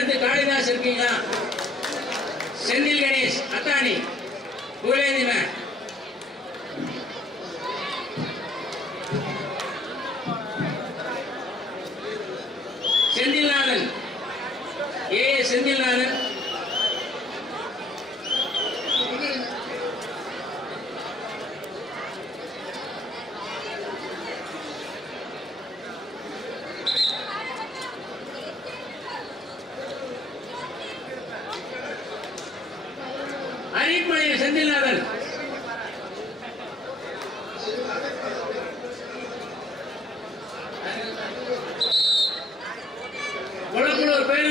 அடுத்து காளிதாஸ் இருக்கீங்களா? செந்தில் கணேஷ் அத்தானி. பூலேந்திமன்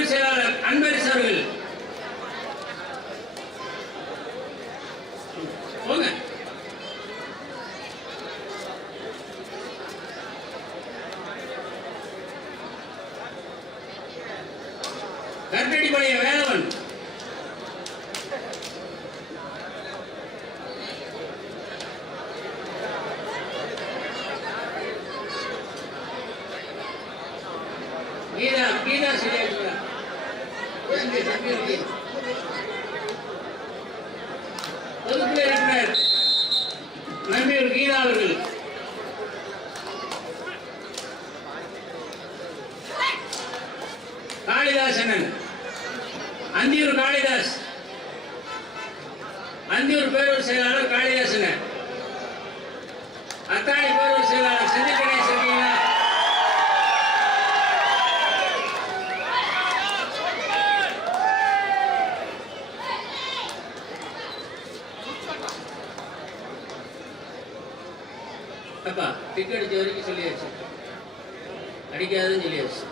செயலாளர் அன்பரசர்கள் அந்தியூர் காளிதாஸ். அந்தியூர் பேரூர் செயலாளர் காளிதாசன் அத்தாணி பேரூர் செயலாளர் செந்தில் கணேசன் இருக்கீங்களா அப்பா டிக்கெட் அடிச்ச வரைக்கும் சொல்லியாச்சு. அடிக்காதுன்னு சொல்லியாச்சு.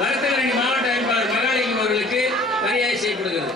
வரத்தகரணி மாவட்ட அமைப்பாளர் மகாலிங்கம் அவர்களுக்கு மரியாதை செய்யப்படுகிறது.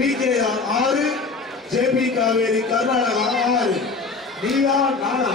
பிஜேஆர் ஆறு ஜேபி காவேரி கர்நாடகா ஆறு நீயா நானா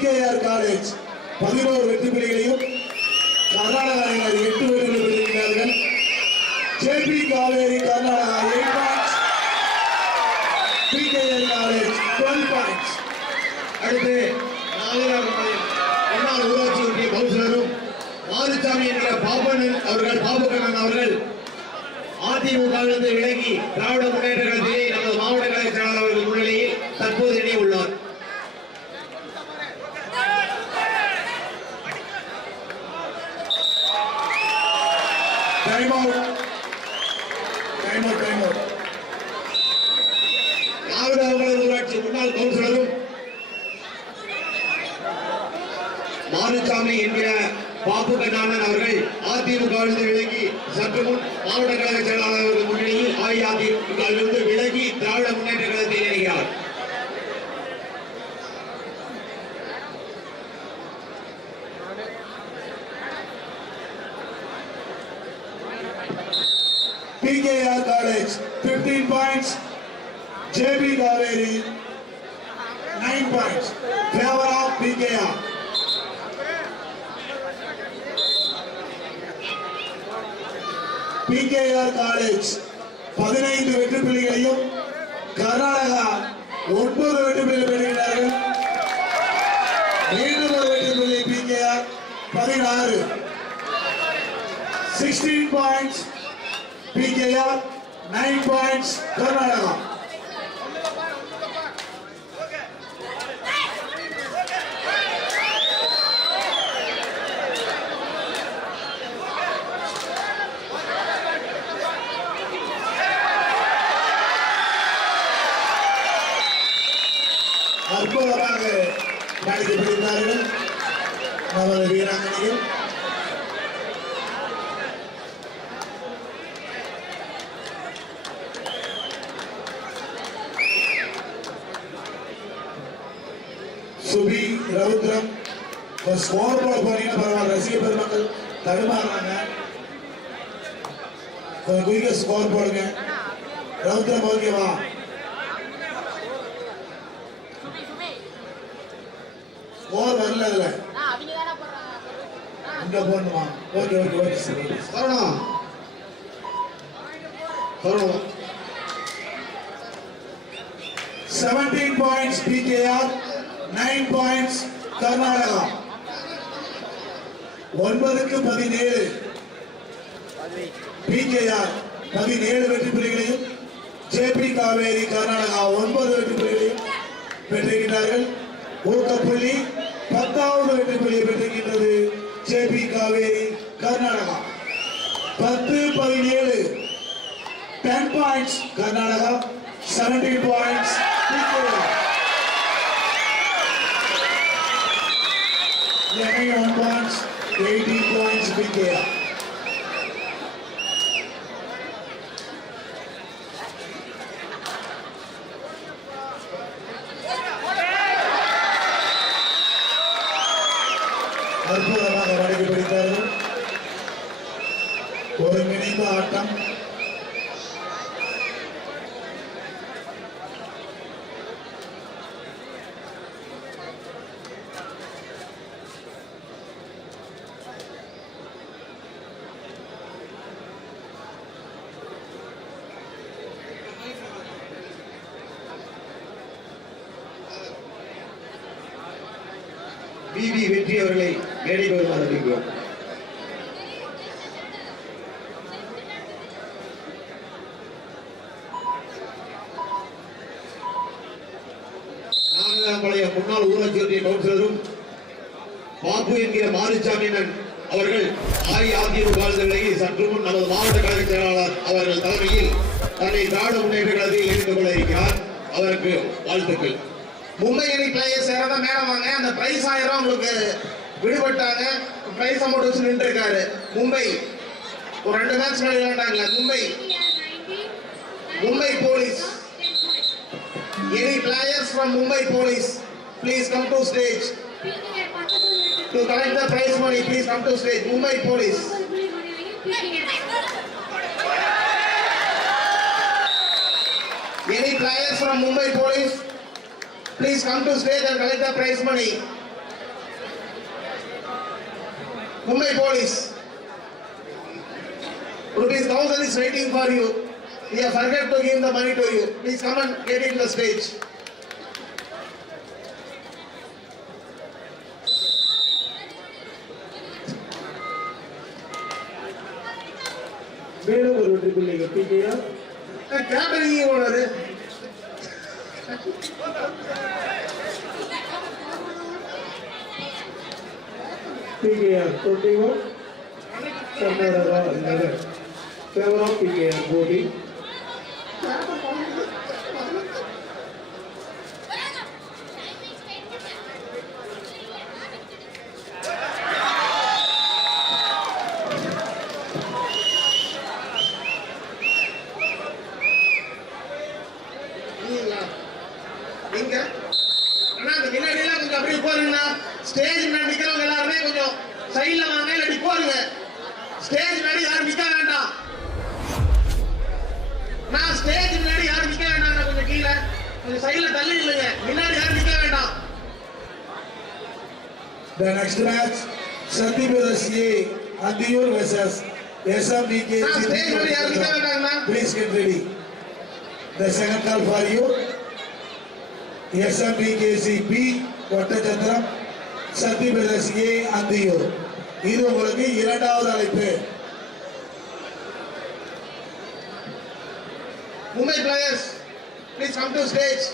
டிகேஆர் காலேஜ் பதினோரு வெற்றி புள்ளிகளையும் கர்நாடக அணியினர் எட்டு வெற்றி பெற்றிருக்கிறார்கள். JP Kaveri Karnataka eight points TKR college twelve points அடுத்து நாகராஜ் முன்னாள் ஊராட்சி ஒன்றிய கவுன்சிலரும் மாதுசாமி என்கிற பாபண்ணன் அவர்கள் பாபுக்கண்ணன் அவர்கள் அதிமுகவிலிருந்து விலகி திராவிட முன்னேற்ற கழகத்திலே நமது மாவட்ட கழக செயலாளர் அவர்கள் முன்னிலையில் தற்போது இணைய உள்ளார் time out time out time out Nagaraj ஊராட்சி முன்னாள் கவுன்சிலரும் மாதுசாமி என்கிற பாபு கண்ணாணன் அவர்கள் அதிமுகவிலிருந்து விலகி சற்று முன் மாவட்ட கழக செயலாளர் அவர்கள் முன்னிலையில் அஇஅதிமுகவிலிருந்து விலகி திராவிட முன்னேற்ற கழகத்தில் இணைகிறார் PKR College, 15 points. JB Kaveri, 9 points. Favor of PKR. College பதினைந்து வெற்றி புள்ளிகளையும் கர்நாடகா ஒன்பது வெற்றி புள்ளி பெறுகிறார்கள். மீண்டும் ஒரு வெற்றி புள்ளி பிகேஆர் பதினாறு. Sixteen points PKR nine points Karnataka. தடுமாறுறாங்க கொஞ்சம் குயிக்க ஸ்கோர் போடுங்க. ரவுத்ரம் ஓகேவா ஸ்கோர் வரல அதுல. இங்க போடணுமா okay okay okay sir Saravana Saravana 17 points PKR, 9 points Karnataka ஒன்பதுக்கு பதினேழு. பி ஆர் பதினேழு வெற்றி புலிகளையும் ஜே பி காவேரி கர்நாடகா ஒன்பது வெற்றி புலிகளையும் பெற்றிருக்கிறார்கள். ஊக்கப்புள்ளி பத்தாவது வெற்றி புள்ளியை பெற்றிருக்கின்றது ஜே பி காவேரி கர்நாடகா. பத்து பதினேழு. Ten points Karnataka seventeen points points 80 points, begin. PP வெற்றி அவர்களை மேடை வருமாறு அறிவிக்கிறோம் முன்னாள் ஊராட்சி கவுன்சிலரும் பாப்பு என்கிற மாரிசாமியன் அவர்கள் அஇஅதிமுக வாழ்ந்தவர்களை சற்று முன் நமது மாவட்ட கழக செயலாளர் அவர்கள் தலைமையில் தன்னை திராவிட முன்னேற்ற கழகத்தில் இணைந்து கொள்ள இருக்கிறார். அவருக்கு வாழ்த்துக்கள். மும்பை அணி பிளேயர்ஸ் யாராவது மேடம் வாங்க. அந்த பிரைஸ் ஆயிரம் உங்களுக்கு விடுபட்டாங்க. பிரைஸ் அமௌண்ட் வச்சு நின்று இருக்காரு மும்பை. ஒரு ரெண்டு match விளையாண்டாங்களே Mumbai. Mumbai police any players from Mumbai police please come to stage to collect the prize money please come to stage Mumbai police any players from Mumbai police Please come to stage and collect the prize money. Mumbai Police. Rupees thousand is waiting for you. We have forgot to give the money to you. Please come and get in the stage. ஒரு வெற்றி பிள்ளைகள் PKR catering owner PKR Tottigo, Karnataka 11. Favor of PKR 14. Pariyur SMPKCP Oddanchatram Sakthi brothers A Anthiyur இது உங்களுக்கு இரண்டாவது அழைப்பு Mumbai players please come to stage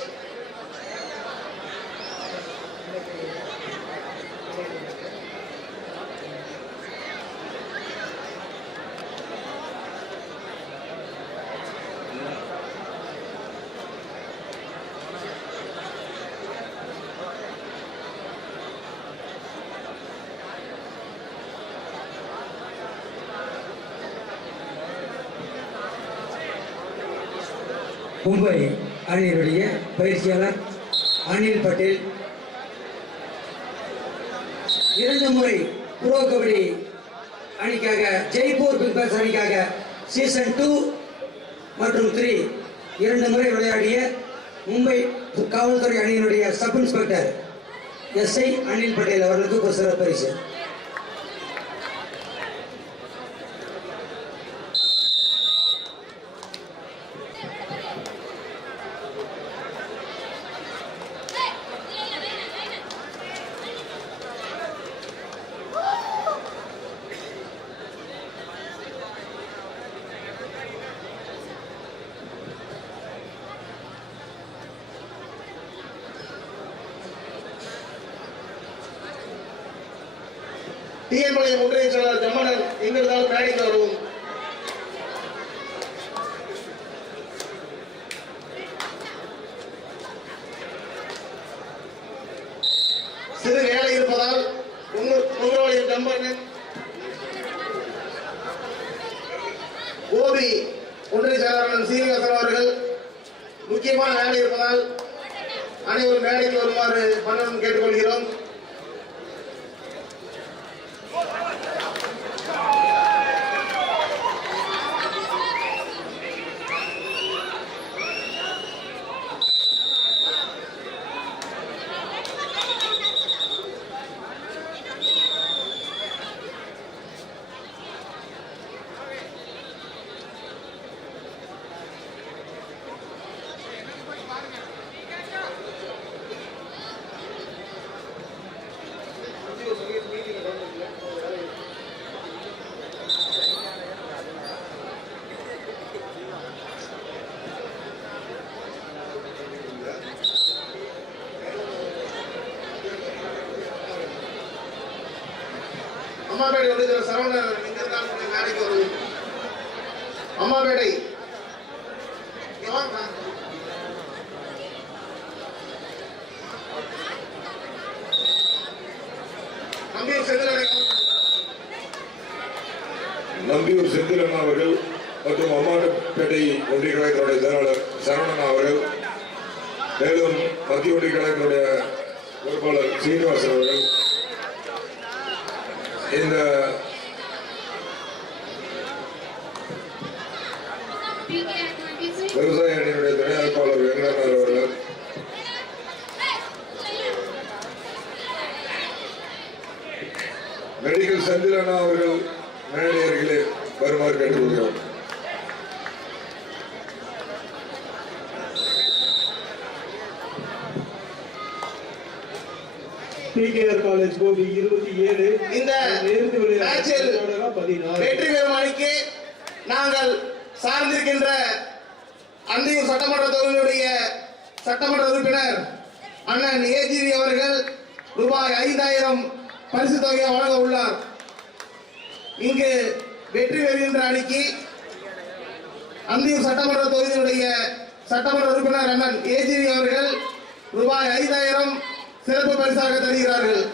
Mumbai அணியினுடைய பயிற்சியாளர் அனில் பட்டேல். இரண்டு முறை ப்ரோ கபடி அணிக்காக ஜெய்ப்பூர் பிக்பாஸ் அணிக்காக சீசன் டூ மற்றும் த்ரீ இரண்டு முறை விளையாடிய மும்பை காவல்துறை அணியினுடைய sub inspector SI Anil Patel அவர்களுக்கு ஒரு சிறப்பு பரிசு. சரவணர் வந்து வேலைக்கு வருவோம் இருக்காங்க கொஞ்சம் அம்மாபேட்டை. நம்பியூர் செந்தில் அவர்கள். மற்றும் அம்மாப்பேட்டை ஒன்றிய கழகத்தினுடைய செயலாளர் சரவணன் அவர்கள் மேலும் மத்திய ஒன்றிய கழகத்தினுடைய பொறுப்பாளர் சீனிவாசன் அவர்கள் இந்த விவசாய அணியினுடைய துணை அமைப்பாளர் வெங்கடநாதர் அவர்கள் மெடிக்கல் செந்திலண்ணா அவர்கள் மேடை அருகிலே வருமாறு கேட்டுக்கொள்கிறோம் பிகேஆர் காலேஜ் கோபி இருபத்தி ஏழு இந்த நேர்ந்து மேட்சில் விளையாட்டு பதினாறு. வெற்றி பெறும் அணிக்கு நாங்கள் சார்ந்திருக்கின்ற அந்தியூர் சட்டமன்ற தொகுதியுடைய சட்டமன்ற உறுப்பினர் அண்ணன் ஏஜிவி அவர்கள் ரூபாய் ஐந்தாயிரம் பரிசு தொகையை வழங்க உள்ளார். இங்கு வெற்றி பெறுகின்ற அணிக்கு அந்தியூர் சட்டமன்ற தொகுதியினுடைய சட்டமன்ற உறுப்பினர் அண்ணன் ஏஜிவி அவர்கள் ரூபாய் ஐந்தாயிரம் சிறப்பு பரிசாக தருகிறார்கள்.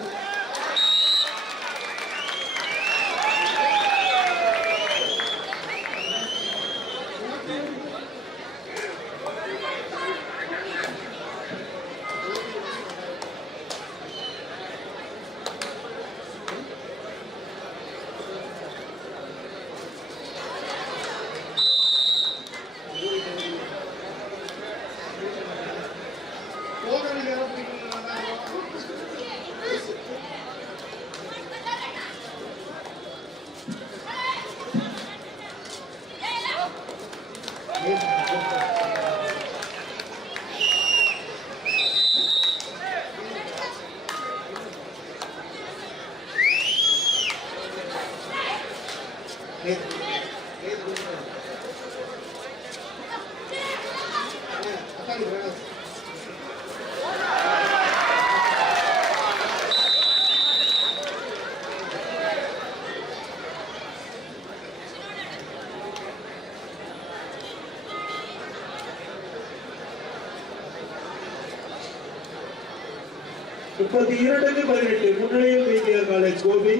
முப்பத்தி இரண்டுக்கு பதினெட்டு முன்னிலையில் பிகேஆர் காலேஜ் கோபி.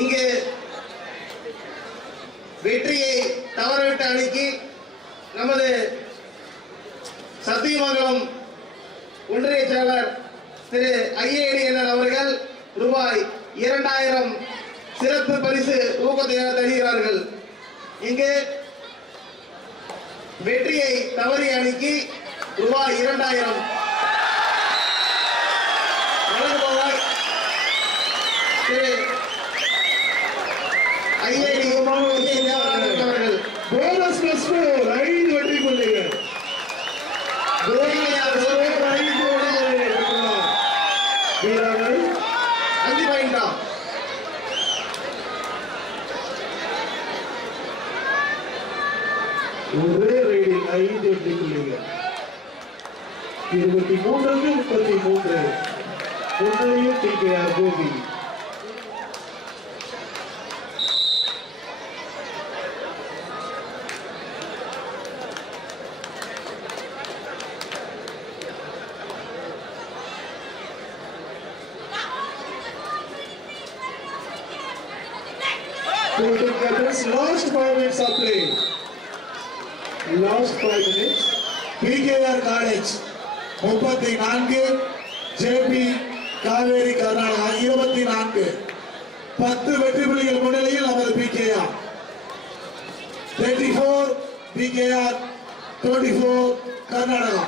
இங்கே வெற்றியை தவறவிட்ட அணிக்கு நமது சத்தியமங்கலம் ஒன்றிய செயலர் திரு ஐஏடி அவர்கள் ரூபாய் இரண்டாயிரம் சிறப்பு பரிசு ஊக்கத்தொகை தருகிறார்கள். இங்கே வெற்றியை தவறிய அணிக்கு ரூபாய் இரண்டாயிரம். வழங்குபவர் Thiru ரைடில் ஐந்து வெற்றி புள்ளிகள் இருபத்தி மூன்றுக்கு முப்பத்தி மூன்று முன்னிலையில் TKR Gopi Total captains, last five minutes of play. Last college PKR college முப்பத்தி நான்கு. ஜேபி காவேரி கர்நாடகா இருபத்தி நான்கு. பத்து வெற்றி புள்ளிகள் முன்னிலையில் நமது PKR thirty four PKR twenty four Karnataka.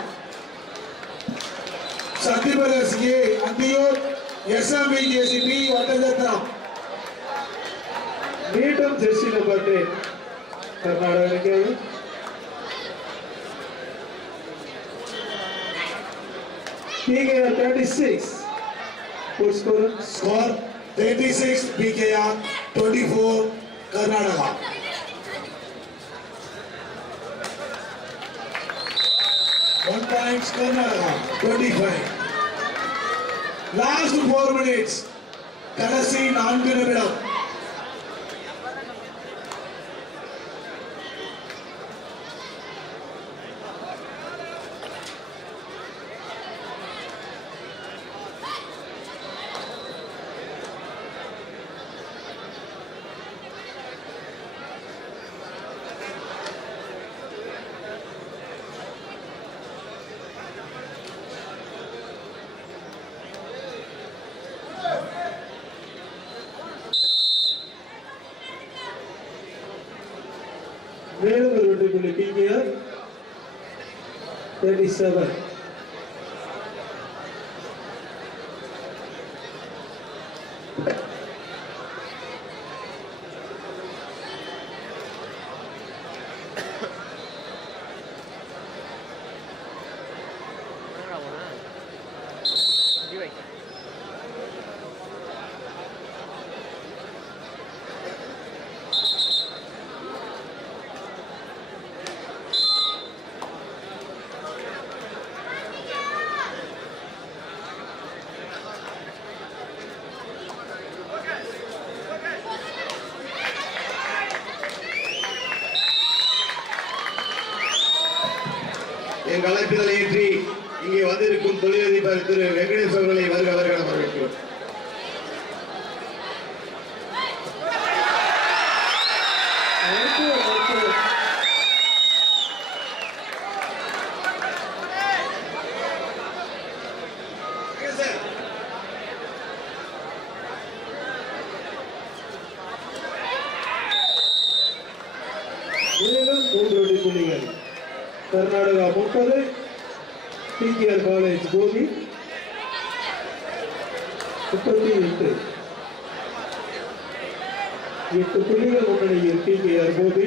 Sathyaprakash Anthiyur. SMPKC P வட்டஜத்திரம் மீண்டும் ஜெர்சி நம்பர் டென் கர்நாடகா நிற்கிறது PKR 36 good scorer Score 36 PKR 24 Karnataka. One points Karnataka 25. Last four minutes. கடைசி நான்கு நிமிடம் மேலும் ஒரு வெற்றி புள்ளி PKR 37 எங்கள் அழைப்புதலை ஏற்றி இங்கே வந்திருக்கும் தொழிலதிபர் திரு வெங்கடேஸ்வரர்களை வருக வருக என வரவேற்கிறோம் அடுத்து அடுத்து மேலும் மூன்று வெற்றி புள்ளிகள் கர்நாடகா முப்பது பிகேஆர் காலேஜ் கோபி முப்பத்தி எட்டு. எட்டு புள்ளிகள் முன்னணியில் டிபிஆர் மோதி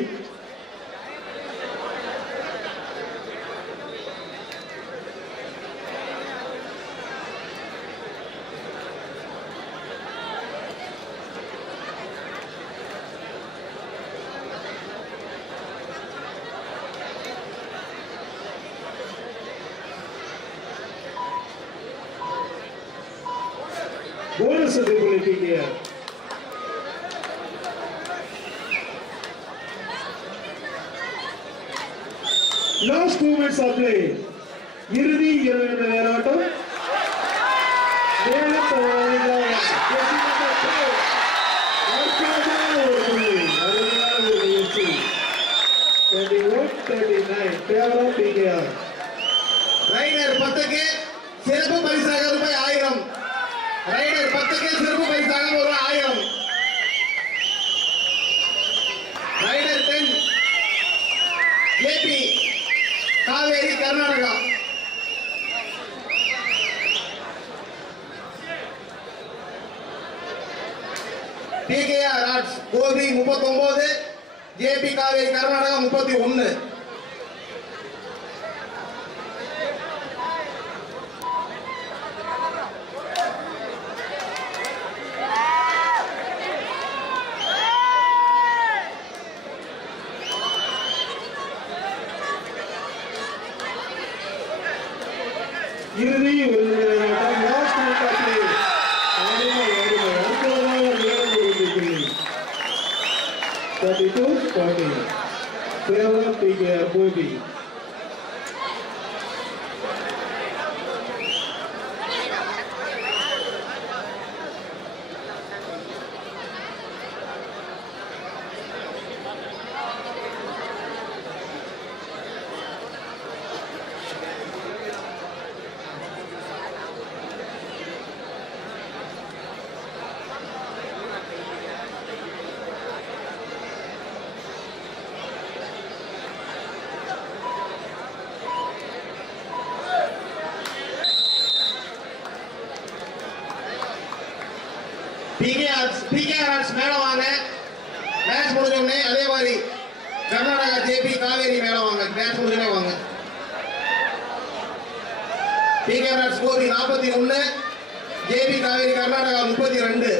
போனஸ் வெற்றி புள்ளி PKR last two minutes of play இறுதி இருபது நிமிட நேராட்டம் மேலும் தவறாக ஜெர்சி நம்பர் two. அற்புதமான ஒரு புள்ளி அருமையான ஒரு முயற்சி 31 39 ஃபேவர் ஆஃப் பிகேஆர் ரைடர் பத்துக்கு சிறப்பு பரிசாக ரூபாய் ஆயிரம் ரைடர் பத்துக்கு சிறப்பு பரிசாக ஒரு ஆயிரம். Raider ten AP Kaveri Karnataka. PKR arts Gobi முப்பத்தொன்பது ஜேபி காவேரி கர்நாடகா முப்பத்தி ஒன்னு. இறுதி ஒரு நிமிடம் last PKR arts PKR arts மேலே வாங்க. மேட்ச் முடிஞ்சோடனே அதே மாதிரி கர்நாடகா ஜேபி காவேரி மேலே வாங்க. மேட்ச் முடிஞ்சோடனே வாங்க. பிகேஆர் ஆர்ட்ஸ் கோபி நாற்பத்தி ஒன்று ஜேபி காவேரி கர்நாடகா முப்பத்தி ரெண்டு.